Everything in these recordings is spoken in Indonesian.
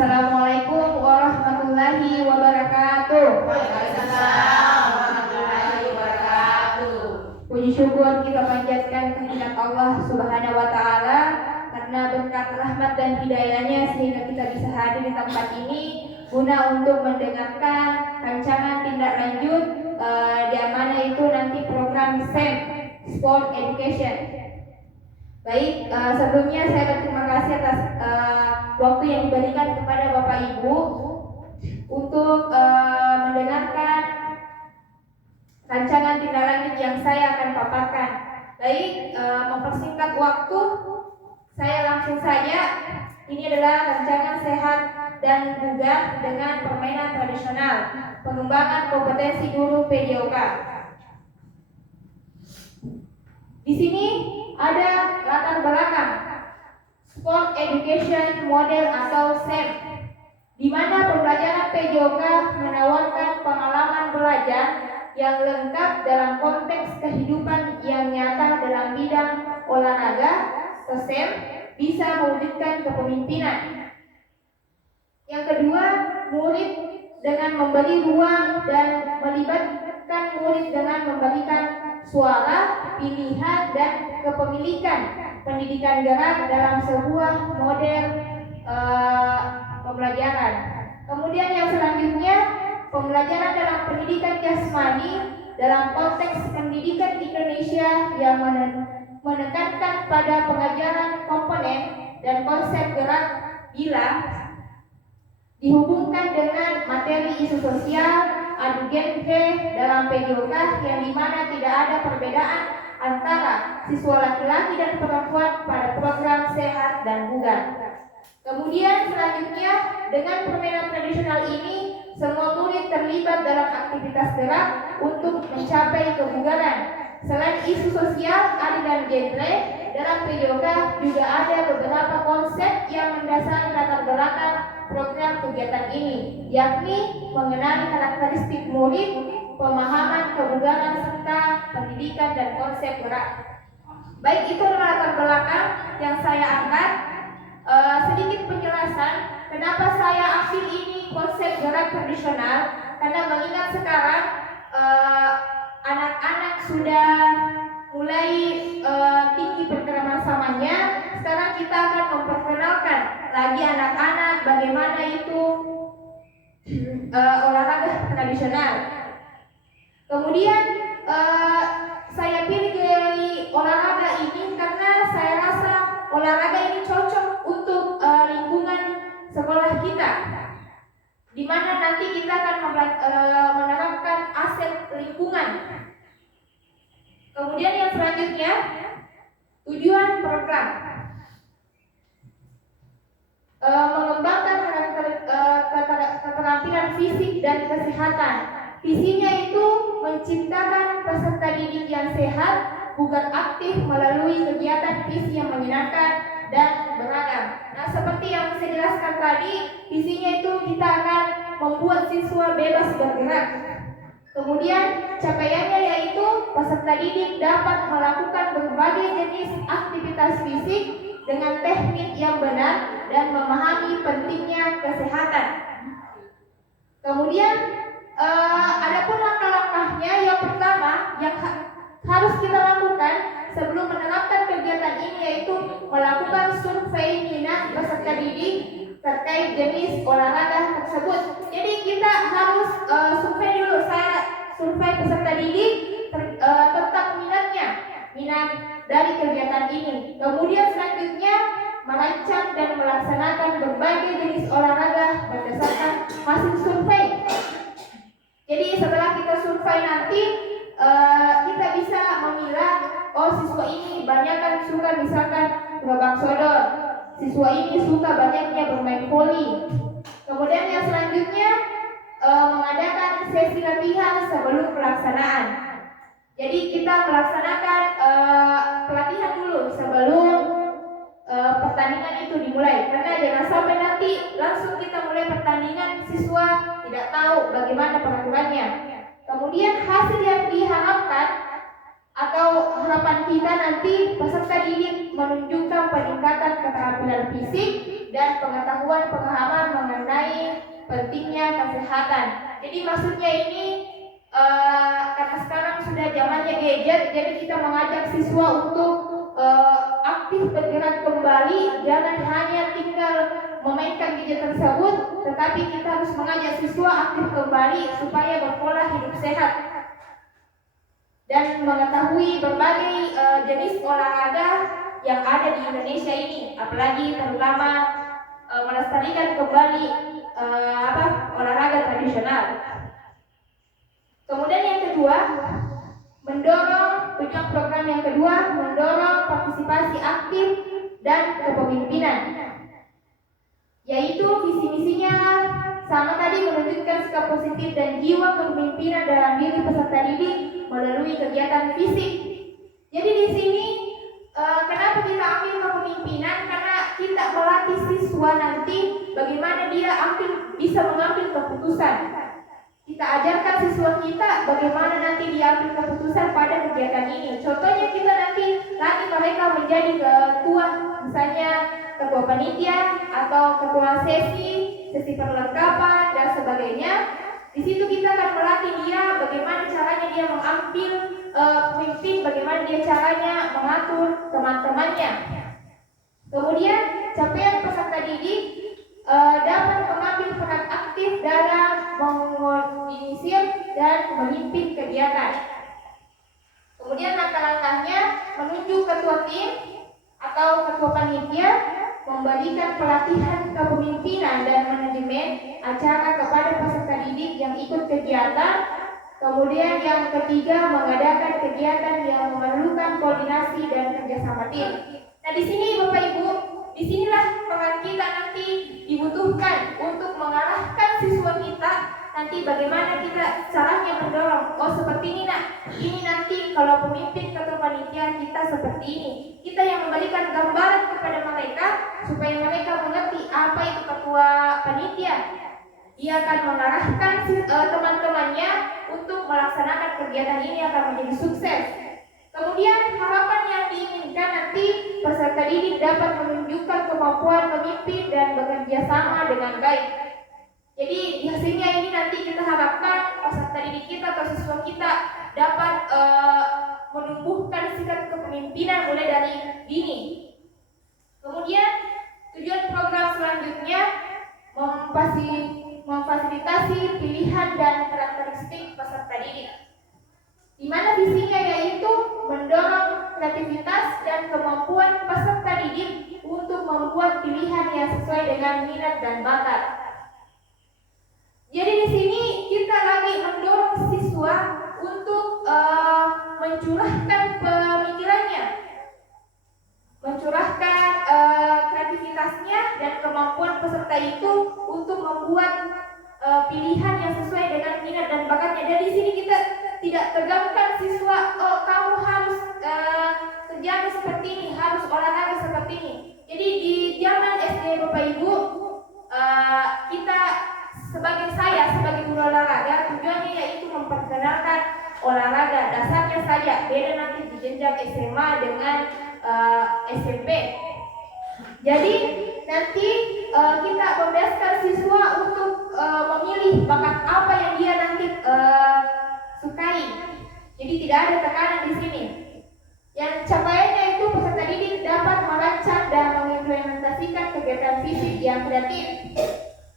Assalamualaikum warahmatullahi wabarakatuh. Waalaikumsalam warahmatullahi wabarakatuh. Puji syukur kita panjatkan kehadirat Allah Subhanahu wa taala karena berkat rahmat dan hidayahnya sehingga kita bisa hadir di tempat ini guna untuk mendengarkan rancangan tindak lanjut yang mana itu nanti program SEM, Sport Education. Baik, sebelumnya saya berterima kasih atas waktu yang diberikan kepada Bapak Ibu untuk mendengarkan rancangan tindak lanjut yang saya akan paparkan. Baik, mempersingkat waktu, saya langsung saja. Ini adalah rancangan sehat dan bugar dengan permainan tradisional, pengembangan kompetensi guru PJOK. Di sini ada latar belakang Sport Education Model atau SEM, di mana pembelajaran PJOK menawarkan pengalaman belajar yang lengkap dalam konteks kehidupan yang nyata dalam bidang olahraga. SEM bisa mewujudkan kepemimpinan. Yang kedua, murid dengan memberi ruang dan melibatkan murid dengan memberikan suara, pilihan, dan kepemilikan pendidikan gerak dalam sebuah model pembelajaran. Kemudian yang selanjutnya, pembelajaran dalam pendidikan jasmani dalam konteks pendidikan Indonesia yang menekankan pada pengajaran komponen dan konsep gerak bila dihubungkan dengan materi isu sosial adu genre dalam PJOK yang dimana tidak ada perbedaan antara siswa laki-laki dan perempuan pada program sehat dan bugar. Kemudian selanjutnya, dengan permainan tradisional ini semua murid terlibat dalam aktivitas gerak untuk mencapai kebugaran. Selain isu sosial adu dan genre, dalam PJOK juga ada beberapa konsep yang mendasari latar belakang program kegiatan ini, yakni mengenali karakteristik murid, pemahaman kebugaran serta pendidikan dan konsep gerak. Baik, itu adalah latar belakang yang saya angkat. Sedikit penjelasan kenapa saya ambil ini konsep gerak tradisional, karena mengingat sekarang anak-anak sudah mulai tinggi perkemasannya. Sekarang kita akan memperkenalkan lagi anak-anak bagaimana itu olahraga tradisional. Kemudian saya pilih dari olahraga ini karena saya rasa olahraga ini cocok untuk lingkungan sekolah kita, di mana nanti kita akan menerapkan aset lingkungan. Kemudian yang selanjutnya, tujuan program mengembangkan keterampilan fisik dan kesehatan. Visinya itu menciptakan peserta didik yang sehat, bugar aktif melalui kegiatan visi yang menyenangkan dan beragam. Nah, seperti yang saya jelaskan tadi, visinya itu kita akan membuat siswa bebas bergerak. Kemudian capaiannya yaitu peserta didik dapat melakukan berbagai jenis aktivitas fisik dengan teknik yang benar dan memahami pentingnya kesehatan. Kemudian ada pun langkah-langkahnya. Yang pertama yang harus kita lakukan sebelum menerapkan kegiatan ini yaitu melakukan survei minat peserta didik terkait jenis olahraga tersebut. Jadi kita harus survei dulu. Saya survei peserta didik tentang minat dari kegiatan ini. Kemudian selanjutnya merancang dan melaksanakan berbagai jenis olahraga berdasarkan hasil survei. Jadi setelah kita survei nanti kita bisa memilah, oh siswa ini banyak kan suka misalkan gerobak sodor, siswa ini suka banyaknya bermain voli. Kemudian yang selanjutnya mengadakan sesi latihan sebelum pelaksanaan. Jadi kita melaksanakan pelatihan dulu sebelum pertandingan itu dimulai, karena jangan sampai nanti langsung kita mulai pertandingan siswa tidak tahu bagaimana peraturannya. Kemudian hasil yang diharapkan atau harapan kita nanti peserta didik menunjukkan peningkatan keterampilan fisik, dan pengetahuan mengenai pentingnya kesehatan. Jadi maksudnya ini karena sekarang sudah zamannya gadget, jadi kita mengajak siswa untuk aktif bergerak kembali, jangan hanya tinggal memainkan gadget tersebut, tetapi kita harus mengajak siswa aktif kembali supaya berpola hidup sehat dan mengetahui berbagai jenis olahraga yang ada di Indonesia ini, apalagi terutama melestarikan kembali olahraga tradisional. Kemudian yang kedua, tujuan program yang kedua mendorong partisipasi aktif dan kepemimpinan, yaitu visi misinya sama tadi, menunjukkan sikap positif dan jiwa kepemimpinan dalam diri peserta didik melalui kegiatan fisik. Jadi di sini kenapa kita ambil kepemimpinan? Karena kita melatih siswa nanti bagaimana dia bisa mengambil keputusan. Kita ajarkan siswa kita bagaimana nanti dia ambil keputusan pada kegiatan ini. Contohnya kita nanti mereka menjadi ketua, misalnya ketua panitia atau ketua sesi perlengkapan dan sebagainya. Di situ kita akan melatih dia bagaimana caranya dia mengambil pemimpin, bagaimana dia caranya mengatur teman-temannya. Kemudian capaian peserta didik dapat mengambil peran aktif dalam mengorganisir dan memimpin kegiatan. Kemudian langkah-langkahnya menunjuk ketua tim atau ketua panitia, memberikan pelatihan kepemimpinan dan manajemen acara kepada peserta didik yang ikut kegiatan. Kemudian yang ketiga, mengadakan kegiatan yang memerlukan koordinasi dan kerjasama tim. Nah di sini Bapak Ibu, disinilah peran kita nanti dibutuhkan untuk mengarahkan siswa kita nanti bagaimana kita caranya mendorong. Oh seperti ini nak, ini nanti kalau pemimpin ketua panitia kita seperti ini. Kita yang memberikan gambaran kepada mereka supaya mereka mengerti apa itu ketua panitia. Dia akan mengarahkan teman-temannya untuk melaksanakan kegiatan ini akan menjadi sukses. Kemudian harapan yang diinginkan nanti peserta didik dapat menunjukkan kemampuan memimpin dan bekerja sama dengan baik. Jadi hasilnya ini nanti kita harapkan peserta didik kita atau siswa kita dapat menumbuhkan sikap kepemimpinan mulai dari dini. Kemudian tujuan program selanjutnya memfasilitasi pilihan dan karakteristik peserta didik, di mana visinya yaitu mendorong kreativitas dan kemampuan peserta didik untuk membuat pilihan yang sesuai dengan minat dan bakat. Jadi di sini kita lagi mendorong siswa untuk mencurahkan pemikirannya, mencurahkan kreativitasnya dan kemampuan peserta itu untuk membuat pilihan yang sesuai dengan minat dan bakatnya. Dan di sini kita tidak tegangkan siswa, oh kamu harus kerjanya seperti ini, harus olahraga seperti ini. Jadi di zaman SD Bapak Ibu, kita sebagai guru olahraga tujuannya yaitu memperkenalkan olahraga dasarnya saja. Beda nanti di jenjang SMA dengan SMP. Jadi nanti kita membiasakan siswa untuk memilih bakat apa yang dia nanti sukai. Jadi tidak ada tekanan di sini. Yang capaiannya itu peserta didik dapat merancang dan mengimplementasikan kegiatan fisik yang kreatif,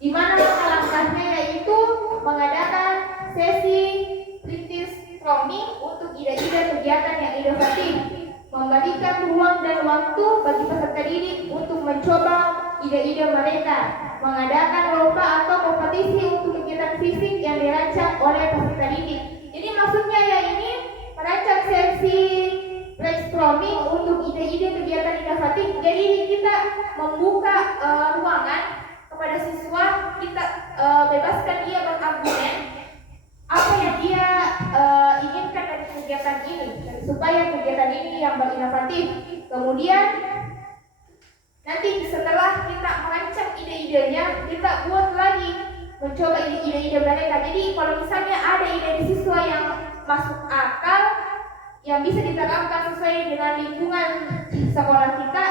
di mana langkah-langkahnya yaitu mengadakan sesi brainstorming untuk ide-ide kegiatan yang inovatif, memberikan ruang dan waktu bagi peserta didik untuk mencoba ide-ide mereka, mengadakan lomba atau kompetisi untuk kegiatan fisik yang dirancang oleh peserta didik. Jadi maksudnya ya ini merancang sesi brainstorming untuk ide-ide kegiatan inovatif. Jadi kita membuka ruangan kepada siswa, kita bebaskan dia berargumen apa yang dia inginkan dari kegiatan ini, supaya kegiatan ini yang berinovatif. Kemudian nanti setelah kita merancang ide-idenya, kita buat lagi, mencoba ide-ide mereka. Jadi kalau misalnya ada ide siswa yang masuk akal, yang bisa diterapkan sesuai dengan lingkungan sekolah kita,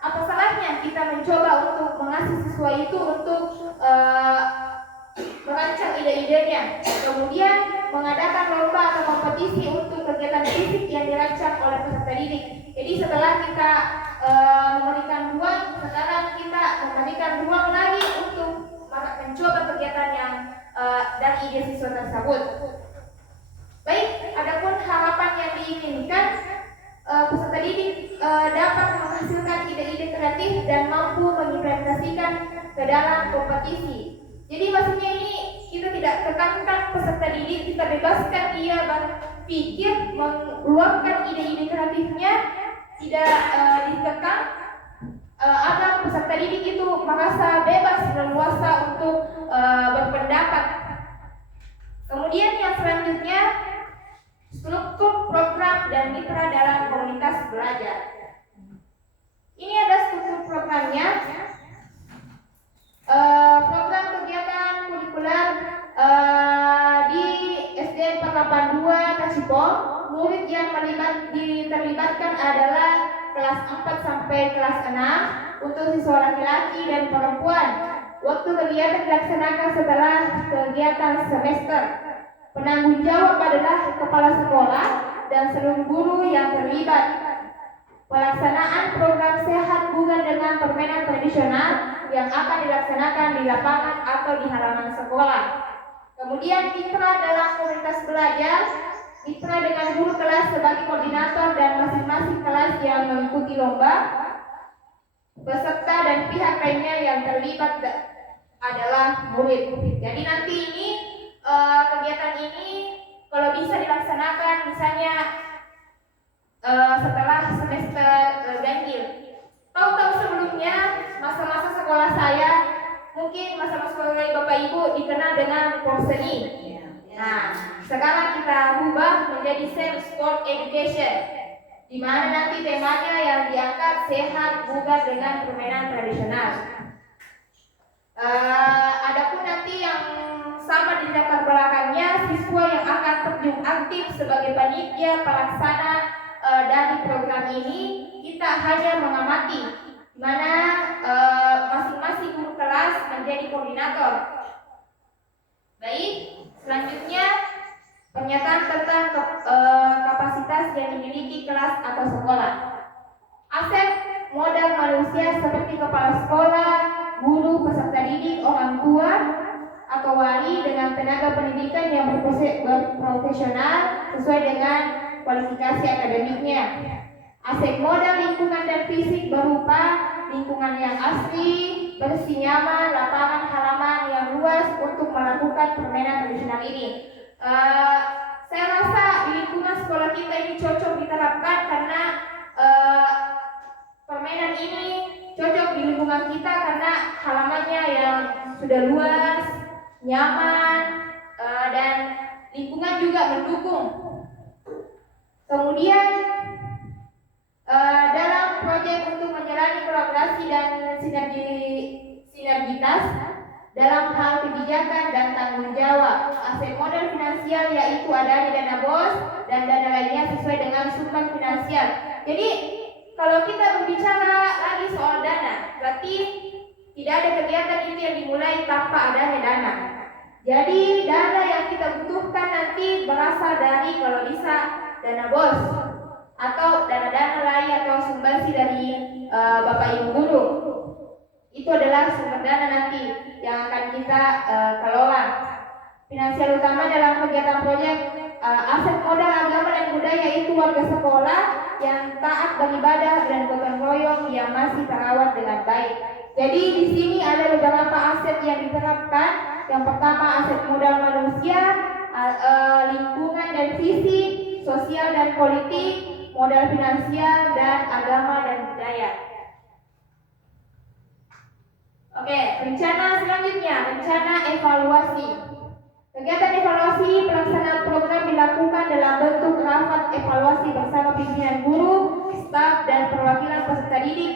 apa salahnya kita mencoba untuk mengasih siswa itu untuk merancang ide-idenya, kemudian mengadakan lomba atau kompetisi untuk kegiatan fisik yang dirancang oleh peserta didik. Jadi setelah kita memberikan ruang, sekarang kita memberikan ruang lagi untuk mencoba kegiatan yang dari ide siswa tersebut. Baik, adapun harapan yang diinginkan peserta didik dapat menghasilkan ide-ide kreatif dan mampu mengimplementasikan ke dalam kompetisi. Jadi maksudnya ini kita tidak tekankan peserta didik, kita bebaskan dia berpikir, meluapkan ide-ide kreatifnya, tidak dikekang, agar peserta didik itu merasa bebas dan leluasa untuk berpendapat. Kemudian yang selanjutnya, struktur program dan mitra dalam komunitas belajar. Ini ada struktur programnya. Program kegiatan kurikuler di SDN 482 Kasipong, murid yang terlibatkan adalah kelas 4 sampai kelas 6 untuk siswa laki-laki dan perempuan. Waktu kegiatan dilaksanakan setelah kegiatan semester. Penanggung jawab adalah kepala sekolah dan seluruh guru yang terlibat. Pelaksanaan program sehat bukan dengan permainan tradisional yang akan dilaksanakan di lapangan atau di halaman sekolah. Kemudian mitra dalam komunitas belajar, mitra dengan guru kelas sebagai koordinator dan masing-masing kelas yang mengikuti lomba. Peserta dan pihak lainnya yang terlibat adalah murid. Jadi nanti ini kegiatan ini kalau bisa dilaksanakan misalnya setelah semester ganjil. Tahu-tahu sebelumnya masa-masa sekolah saya, mungkin masa-masa sekolah Bapak Ibu dikenal dengan porseni. Nah, sekarang kita rubah menjadi Self Sport Education, di mana nanti temanya yang diangkat sehat bukan dengan permainan tradisional. Adapun nanti yang sama di latar belakangnya, siswa yang akan terjun aktif sebagai panitia pelaksana dari program ini, kita hanya mengamati, di mana masing-masing guru kelas menjadi koordinator. Baik, selanjutnya pernyataan tentang kapasitas yang dimiliki kelas atau sekolah. Aset modal manusia seperti kepala sekolah, guru, peserta didik, orang tua, atau wali dengan tenaga pendidikan yang berprofesional sesuai dengan kualifikasi akademiknya. Aset modal lingkungan dan fisik berupa lingkungan yang asli, bersih, nyaman, lapangan halaman yang luas untuk melakukan permainan tradisional ini. Saya rasa lingkungan sekolah kita ini cocok diterapkan karena permainan ini cocok di lingkungan kita karena halamannya yang sudah luas, nyaman, dan lingkungan juga mendukung. Kemudian dalam proyek untuk menjalani kolaborasi dan sinergitas dalam hal kebijakan dan tanggung jawab. Aset modal finansial yaitu adanya dana BOS dan dana lainnya sesuai dengan sumber finansial. Jadi kalau kita berbicara lagi soal dana, berarti tidak ada kegiatan itu yang dimulai tanpa adanya dana. Jadi dana yang kita butuhkan nanti berasal dari kalau bisa dana BOS atau dana-dana lain atau sumbangsi dari Bapak Ibu guru. Itu adalah sumber dana nanti yang akan kita kelola. Finansial utama dalam kegiatan proyek aset modal agama dan budaya itu warga sekolah yang taat beribadah dan gotong royong yang masih terawat dengan baik. Jadi di sini ada beberapa aset yang diterapkan. Yang pertama aset modal manusia, lingkungan dan fisik, sosial dan politik, modal finansial dan agama dan budaya. Oke, rencana selanjutnya, rencana evaluasi. Kegiatan evaluasi pelaksanaan program dilakukan dalam bentuk rapat evaluasi bersama pimpinan guru, staf dan perwakilan peserta didik.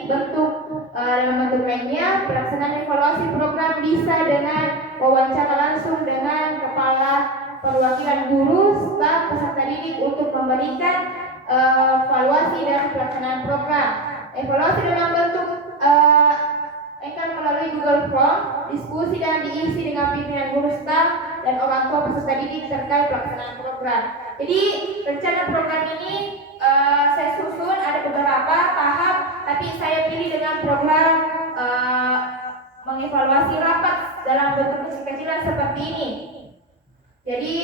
Dalam bentuk lainnya, pelaksanaan evaluasi program bisa dengan wawancara langsung dengan kepala perwakilan guru, staf, peserta didik untuk memberikan evaluasi dari pelaksanaan program. Evaluasi dalam bentuk akan melalui Google Form, diskusi dan diisi dengan pimpinan guru staf dan orang tua peserta didik terkait pelaksanaan program. Jadi rencana program ini saya susun ada beberapa tahap, tapi saya pilih dengan program mengevaluasi rapat dalam bentuk kecil-kecilan seperti ini. Jadi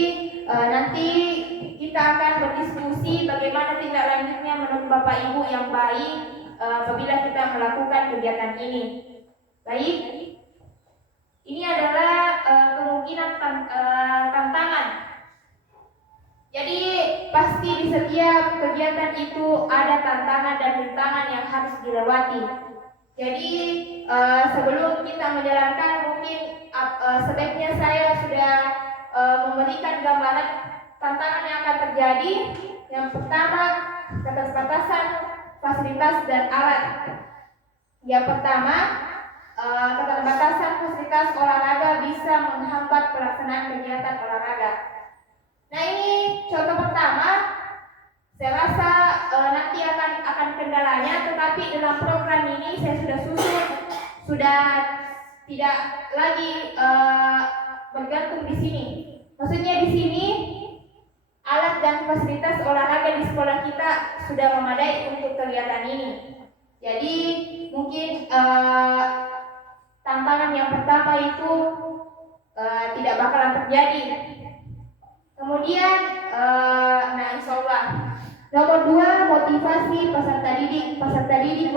nanti kita akan berdiskusi bagaimana tindak lanjutnya menurut Bapak Ibu yang baik apabila kita melakukan kegiatan ini. Baik, ini adalah kemungkinan tantangan. Jadi pasti di setiap kegiatan itu ada tantangan dan rintangan yang harus dilewati. Jadi sebelum kita menjalankan mungkin sebaiknya saya sudah memberikan gambaran tantangan yang akan terjadi. Yang pertama, keterbatasan fasilitas dan alat. Yang pertama, keterbatasan fasilitas olahraga bisa menghambat pelaksanaan kegiatan olahraga. Nah, ini contoh pertama. Saya rasa nanti akan kendalanya, tetapi dalam program ini saya sudah susun, sudah tidak lagi bergantung di sini. Maksudnya di sini alat dan fasilitas olahraga di sekolah kita sudah memadai untuk kegiatan ini. Jadi mungkin tantangan yang pertama itu tidak bakalan terjadi. Kemudian, nah insya Allah. Nomor 2, motivasi peserta didik. Peserta didik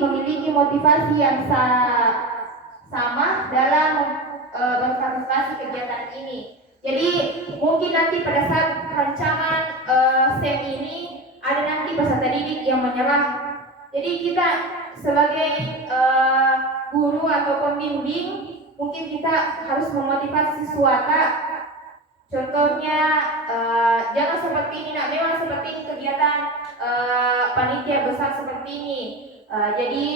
memiliki motivasi yang sama dalam berpartisipasi kegiatan ini. Jadi mungkin nanti pada saat rancangan SEM ini ada nanti peserta didik yang menyerah. Jadi kita sebagai guru atau pembimbing mungkin kita harus memotivasi siswa. Contohnya jangan seperti ini, nak memang seperti ini kegiatan panitia besar seperti ini. Jadi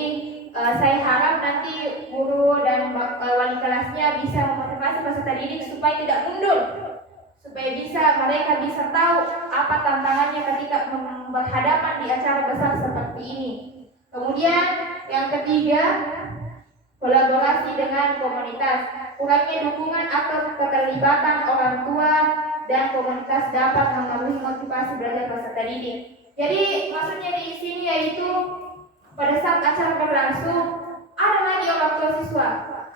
saya harap nanti guru dan wali kelasnya bisa memotivasi peserta didik supaya tidak mundur, supaya mereka bisa tahu apa tantangannya ketika berhadapan di acara besar seperti ini. Kemudian yang ketiga, kolaborasi dengan komunitas. Kurangnya dukungan atau keterlibatan orang tua dan komunitas dapat mempengaruhi motivasi belajar peserta didik. Jadi maksudnya di sini yaitu pada saat acara berlangsung ada lagi orang tua siswa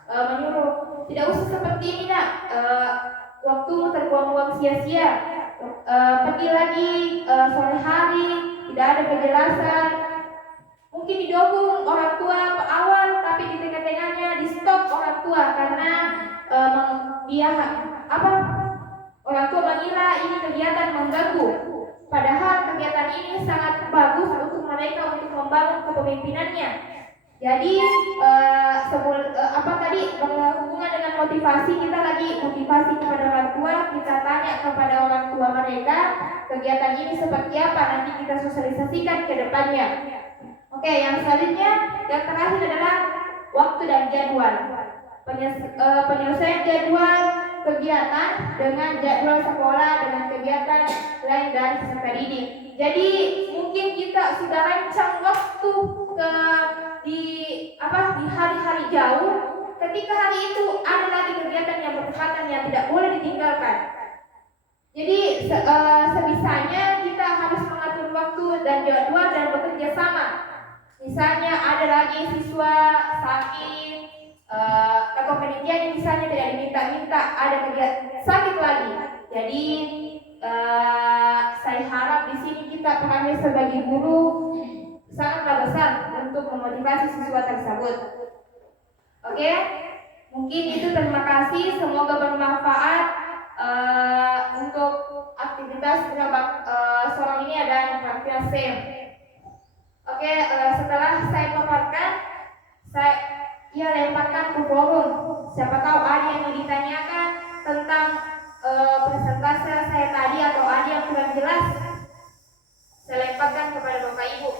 menyuruh tidak usah seperti ini nak, waktu terbuang-buang sia-sia, pergi lagi sore hari tidak ada kejelasan. Mungkin didukung orang tua awal, tapi di tengah-tengahnya di stop orang tua karena orang tua mengira ini kegiatan mengganggu. Padahal kegiatan ini sangat bagus untuk mereka untuk membangun kepemimpinannya. Jadi berhubungan dengan motivasi, kita lagi motivasi kepada orang tua, kita tanya kepada orang tua mereka kegiatan ini seperti apa, nanti kita sosialisasikan ke depannya. Oke, yang selanjutnya, yang terakhir adalah waktu dan jadwal. Penyelesaian jadwal kegiatan dengan jadwal sekolah dengan kegiatan lain dari peserta didik. Jadi mungkin kita sudah rancang waktu di hari-hari jauh. Ketika hari itu ada lagi kegiatan yang bertepatan yang tidak boleh ditinggalkan. Jadi sebisanya kita harus mengatur waktu dan jadwal dan bekerja sama. Misalnya ada lagi siswa sakit, atau penelitian yang misalnya tidak diminta-minta, ada kegiatan sakit lagi. Jadi saya harap di sini kita perannya sebagai guru sangatlah besar untuk memotivasi siswa tersebut. Oke, mungkin itu, terima kasih, semoga bermanfaat untuk aktivitas sore ini ada praktik SEM. Oke, setelah saya paparkan, saya lemparkan ke forum. Siapa tahu ada yang mau ditanyakan tentang presentasi saya tadi atau ada yang kurang jelas. Saya lemparkan kepada Bapak Ibu.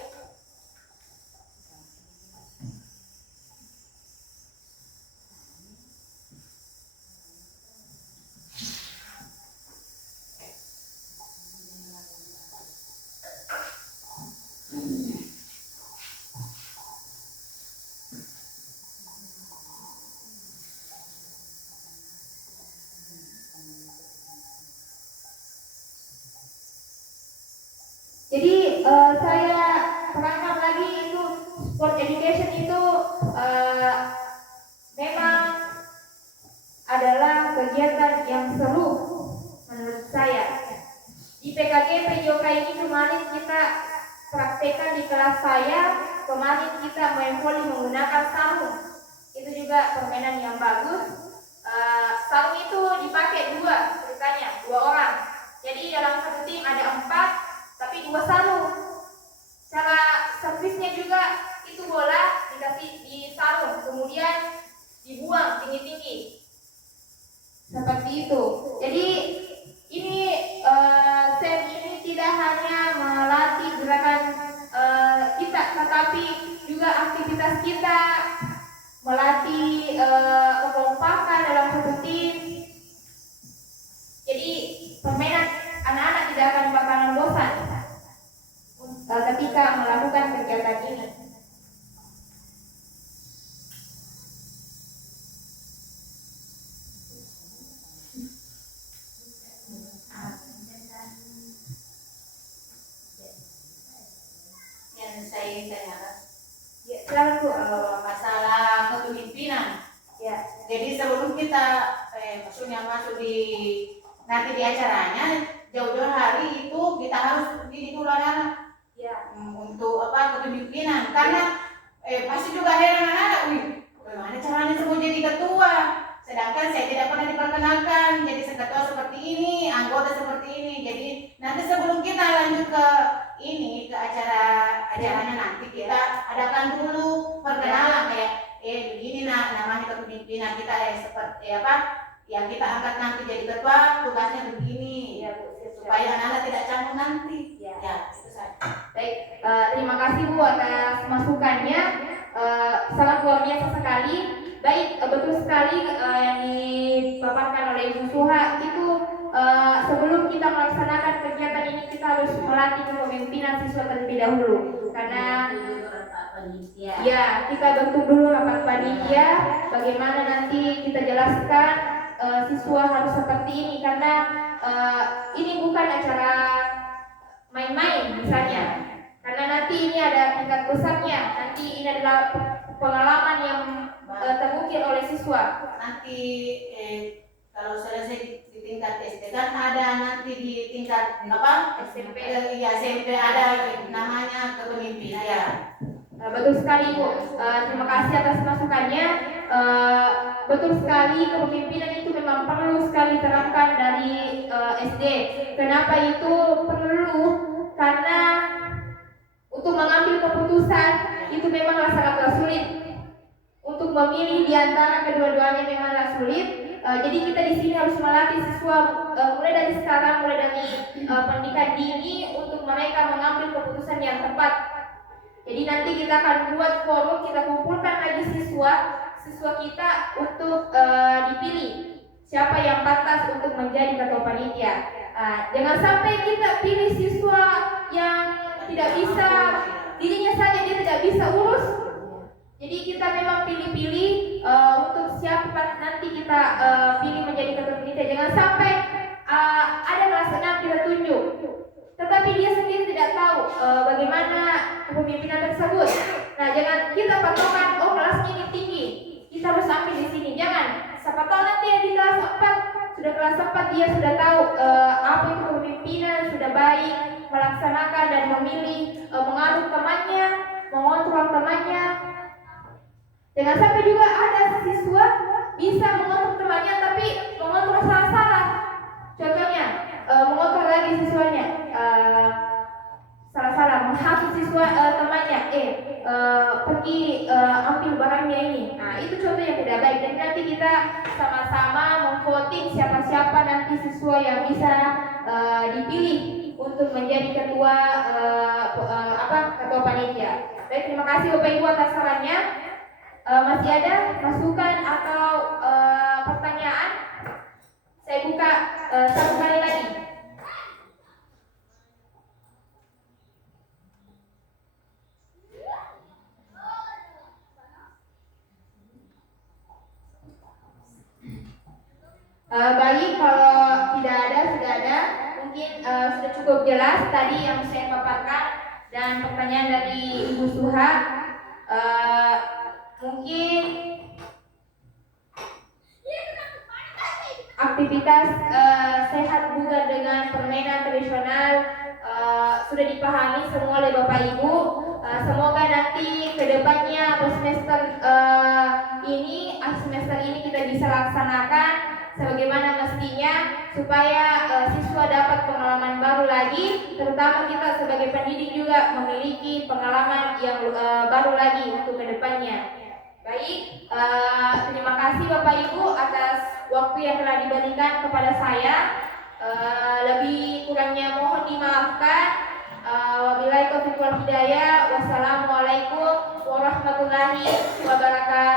memang adalah kegiatan yang seru menurut saya. Di PKG PJOK ini kemarin kita praktekkan di kelas saya. Kemarin kita main voli menggunakan sarung. Itu juga permainan yang bagus. Sarung itu dipakai ceritanya dua orang. Jadi dalam satu tim ada 4, tapi 2 sarung. Cara servisnya juga itu bola dikasih di sarung, kemudian dibuang tinggi-tinggi. Seperti itu. Jadi ini SEM ini tidak hanya melatih gerakan kita, tetapi juga aktivitas kita, melatih kekompakan dalam satu tim. Jadi permainan anak-anak tidak akan bakalan bosan ketika melakukan kegiatan ini. Yang saya ingin tanyakan Ya, silakan Bu. masalah kepemimpinan. Ya. Jadi sebelum kita maksudnya masuk di nanti di acaranya jauh-jauh hari itu kita harus didik dulu anak Ya. untuk kepemimpinan, karena pasti juga heran anak-anak, bagaimana caranya semua jadi ketua, sedangkan saya tidak pernah diperkenalkan jadi ketua seperti ini, anggota seperti ini. Jadi nanti sebelum kita lanjut ke ini ke acaranya nanti kita adakan dulu perkenalan kayak begini namanya kepemimpinan kita seperti yang kita angkat nanti jadi ketua, tugasnya begini Ya, Bu. supaya anak-anak tidak canggung nanti. Ya. Itu saja. Baik, terima kasih Bu atas masukannya. Sangat luar biasa sekali. Baik, betul sekali yang dipaparkan oleh Ibu Suha itu sebelum kita melaksanakan kegiatan ini kita harus melatih kepemimpinan siswa terlebih dahulu. Karena ya kita bentuk dulu rapat panitia, bagaimana nanti kita jelaskan siswa harus seperti ini, karena ini bukan acara main-main misalnya, karena nanti ini ada tingkat besarnya, nanti ini adalah pengalaman yang terukir oleh siswa. Nanti kalau selesai di tingkat SD kan ada nanti di tingkat SMP. SMP ada namanya kepemimpinan ya. Betul sekali Bu. Terima kasih atas masukannya. Betul sekali, kepemimpinan itu memang perlu sekali terapkan dari SD. Kenapa itu perlu? Karena untuk mengambil keputusan itu memanglah sangatlah sulit. Untuk memilih di antara kedua-duanya memanglah sulit. Jadi kita di sini harus melatih siswa mulai dari sekarang, mulai dari pendidikan dini untuk mereka mengambil keputusan yang tepat. Jadi nanti kita akan buat forum, kita kumpulkan lagi siswa kita untuk dipilih siapa yang pantas untuk menjadi ketua panitia. Jangan sampai kita pilih siswa yang tidak bisa, dirinya saja dia tidak bisa urus. Jadi kita memang pilih-pilih untuk siapa nanti kita pilih menjadi ketua panitia. Jangan sampai ada kelas 6 kita tunjuk, tetapi dia sendiri tidak tahu bagaimana kepemimpinan tersebut. Nah, jangan kita patokan kelasnya ini tinggi, kita harus ambil di sini. Jangan, siapa tahu nanti di kelas 4 sudah kelas 4 dia sudah tahu apa itu kepemimpinan, sudah baik melaksanakan dan memilih mengatur temannya, mengontrol temannya. Jangan sampai juga ada siswa bisa mengontrol temannya tapi mengontrol salah-salah. Contohnya mengontrol lagi siswanya salah-salah, menghasut siswa temannya pergi ambil barangnya ini. Nah, itu contoh yang tidak baik. Dan nanti kita sama-sama memvoting siapa-siapa nanti siswa yang bisa dipilih untuk menjadi ketua ketua panitia. Baik, terima kasih Bapak Ibu atas sarannya. Masih ada masukan atau pertanyaan? Saya buka satu kali lagi. Baik, kalau tidak ada, sudah ada. Mungkin sudah cukup jelas tadi yang saya paparkan dan pertanyaan dari Ibu Suha. Mungkin mungkin aktivitas sehat bugar dengan permainan tradisional sudah dipahami semua oleh Bapak Ibu. Semoga nanti kedepannya atau semester ini kita bisa laksanakan sebagaimana mestinya supaya siswa dapat pengalaman baru lagi, terutama kita sebagai pendidik juga memiliki pengalaman yang baru lagi untuk kedepannya. Baik, terima kasih Bapak Ibu atas waktu yang telah diberikan kepada saya. Lebih kurangnya mohon dimaafkan. Wabillahi taufiq wal hidayah. Wassalamualaikum warahmatullahi wabarakatuh.